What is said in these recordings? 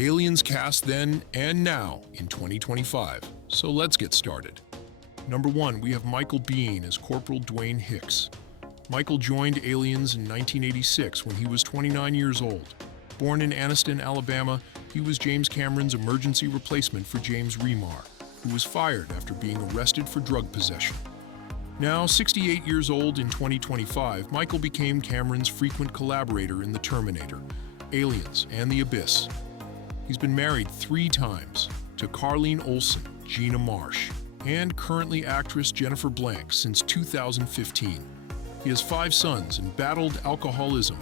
Aliens cast then and now in 2025. So let's get started. Number 1, we have Michael Biehn as Corporal Dwayne Hicks. Michael joined Aliens in 1986 when he was 29 years old. Born in Anniston, Alabama, he was James Cameron's emergency replacement for James Remar, who was fired after being arrested for drug possession. Now 68 years old in 2025, Michael became Cameron's frequent collaborator in The Terminator, Aliens, and The Abyss. He's been married 3 times to Carleen Olsen, Gina Marsh, and currently actress Jennifer Blanc since 2015. He has 5 sons and battled alcoholism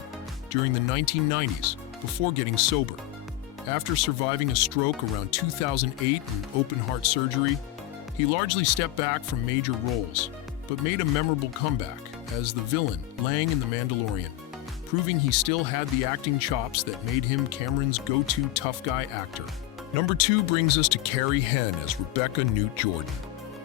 during the 1990s before getting sober. After surviving a stroke around 2008 and open-heart surgery, he largely stepped back from major roles, but made a memorable comeback as the villain Lang in The Mandalorian, proving he still had the acting chops that made him Cameron's go-to tough guy actor. Number 2 brings us to Carrie Henn as Rebecca Newt Jordan.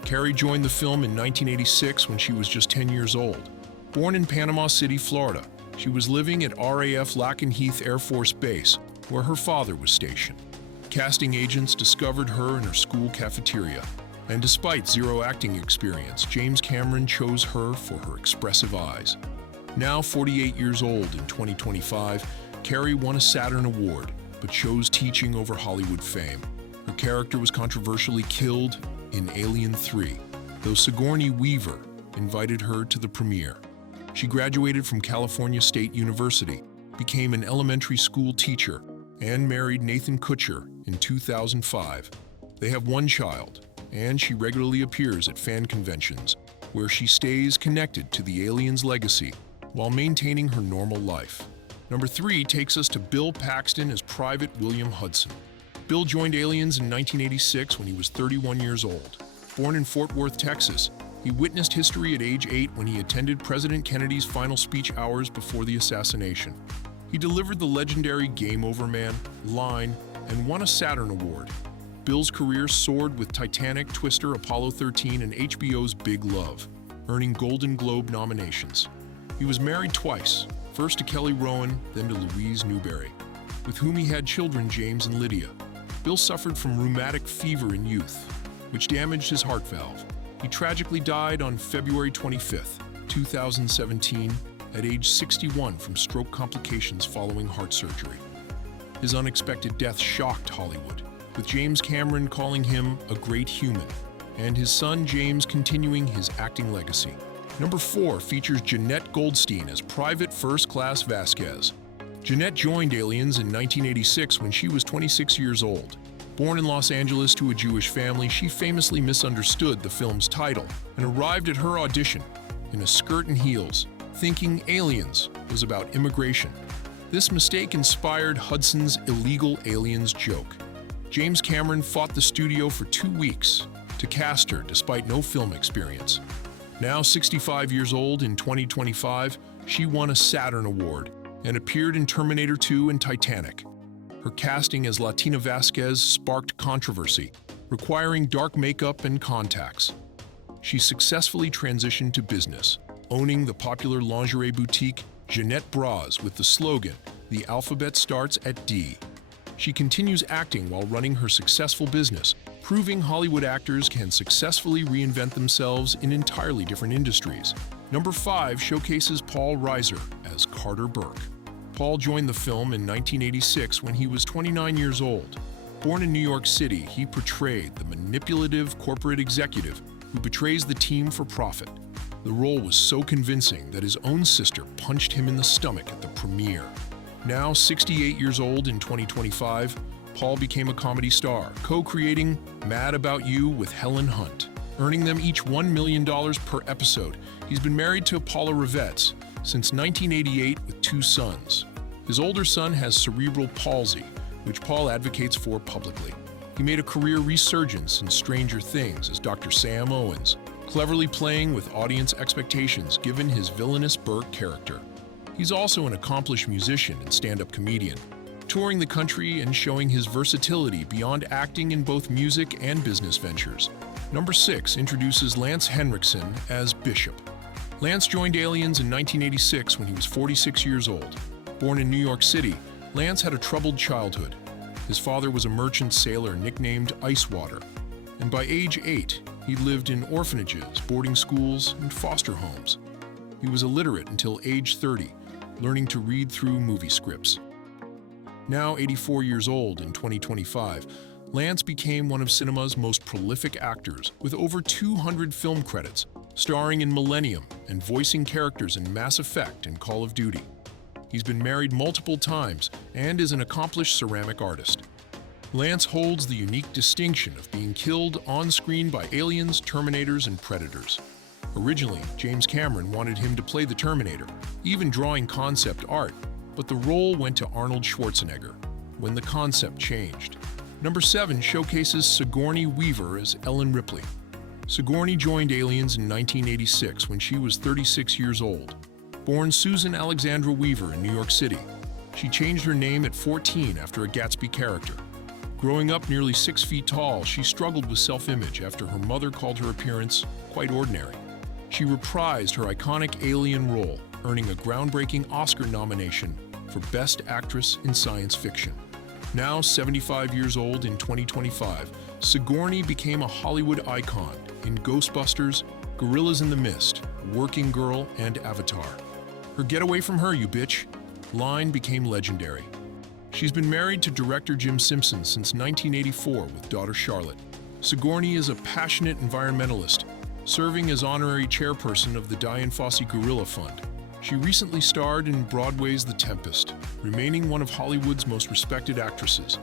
Carrie joined the film in 1986 when she was just 10 years old. Born in Panama City, Florida, she was living at RAF Lakenheath Air Force Base, where her father was stationed. Casting agents discovered her in her school cafeteria, and despite 0 acting experience, James Cameron chose her for her expressive eyes. Now 48 years old in 2025, Carrie won a Saturn Award, but chose teaching over Hollywood fame. Her character was controversially killed in Alien 3, though Sigourney Weaver invited her to the premiere. She graduated from California State University, became an elementary school teacher, and married Nathan Kutcher in 2005. They have 1 child, and she regularly appears at fan conventions, where she stays connected to the Aliens legacy while maintaining her normal life. Number 3 takes us to Bill Paxton as Private William Hudson. Bill joined Aliens in 1986 when he was 31 years old. Born in Fort Worth, Texas, he witnessed history at age 8 when he attended President Kennedy's final speech hours before the assassination. He delivered the legendary Game Over Man line and won a Saturn Award. Bill's career soared with Titanic, Twister, Apollo 13, and HBO's Big Love, earning Golden Globe nominations. He was married twice, first to Kelly Rowan, then to Louise Newberry, with whom he had children James and Lydia. Bill suffered from rheumatic fever in youth, which damaged his heart valve. He tragically died on February 25, 2017, at age 61 from stroke complications following heart surgery. His unexpected death shocked Hollywood, with James Cameron calling him a great human, and his son James continuing his acting legacy. Number 4 features Janette Goldstein as Private First Class Vasquez. Janette joined Aliens in 1986 when she was 26 years old. Born in Los Angeles to a Jewish family, she famously misunderstood the film's title and arrived at her audition in a skirt and heels, thinking Aliens was about immigration. This mistake inspired Hudson's illegal aliens joke. James Cameron fought the studio for 2 weeks to cast her despite no film experience. Now 65 years old in 2025, she won a Saturn Award and appeared in Terminator 2 and Titanic. Her casting as Latina Vasquez sparked controversy, requiring dark makeup and contacts. She successfully transitioned to business, owning the popular lingerie boutique Jeanette Bras with the slogan, "The alphabet starts at D." She continues acting while running her successful business, proving Hollywood actors can successfully reinvent themselves in entirely different industries. Number 5 showcases Paul Reiser as Carter Burke. Paul joined the film in 1986 when he was 29 years old. Born in New York City, he portrayed the manipulative corporate executive who betrays the team for profit. The role was so convincing that his own sister punched him in the stomach at the premiere. Now 68 years old in 2025, Paul became a comedy star, co-creating Mad About You with Helen Hunt, earning them each $1 million per episode. He's been married to Paula Revetz since 1988 with 2 sons. His older son has cerebral palsy, which Paul advocates for publicly. He made a career resurgence in Stranger Things as Dr. Sam Owens, cleverly playing with audience expectations given his villainous Burke character. He's also an accomplished musician and stand-up comedian, touring the country and showing his versatility beyond acting in both music and business ventures. Number 6 introduces Lance Henrikson as Bishop. Lance joined Aliens in 1986 when he was 46 years old. Born in New York City, Lance had a troubled childhood. His father was a merchant sailor nicknamed Icewater, and by age 8, he lived in orphanages, boarding schools, and foster homes. He was illiterate until age 30, learning to read through movie scripts. Now 84 years old in 2025, Lance became one of cinema's most prolific actors with over 200 film credits, starring in Millennium and voicing characters in Mass Effect and Call of Duty. He's been married multiple times and is an accomplished ceramic artist. Lance holds the unique distinction of being killed on screen by aliens, Terminators, and Predators. Originally, James Cameron wanted him to play the Terminator, even drawing concept art, but the role went to Arnold Schwarzenegger when the concept changed. Number 7 showcases Sigourney Weaver as Ellen Ripley. Sigourney joined Aliens in 1986 when she was 36 years old. Born Susan Alexandra Weaver in New York City, she changed her name at 14 after a Gatsby character. Growing up nearly 6 feet tall, she struggled with self-image after her mother called her appearance quite ordinary. She reprised her iconic alien role, earning a groundbreaking Oscar nomination for Best Actress in Science Fiction. Now 75 years old in 2025, Sigourney became a Hollywood icon in Ghostbusters, Gorillas in the Mist, Working Girl, and Avatar. Her "Get away from her, you bitch" line became legendary. She's been married to director Jim Simpson since 1984 with daughter Charlotte. Sigourney is a passionate environmentalist, serving as honorary chairperson of the Dian Fossey Gorilla Fund. She recently starred in Broadway's The Tempest, remaining one of Hollywood's most respected actresses.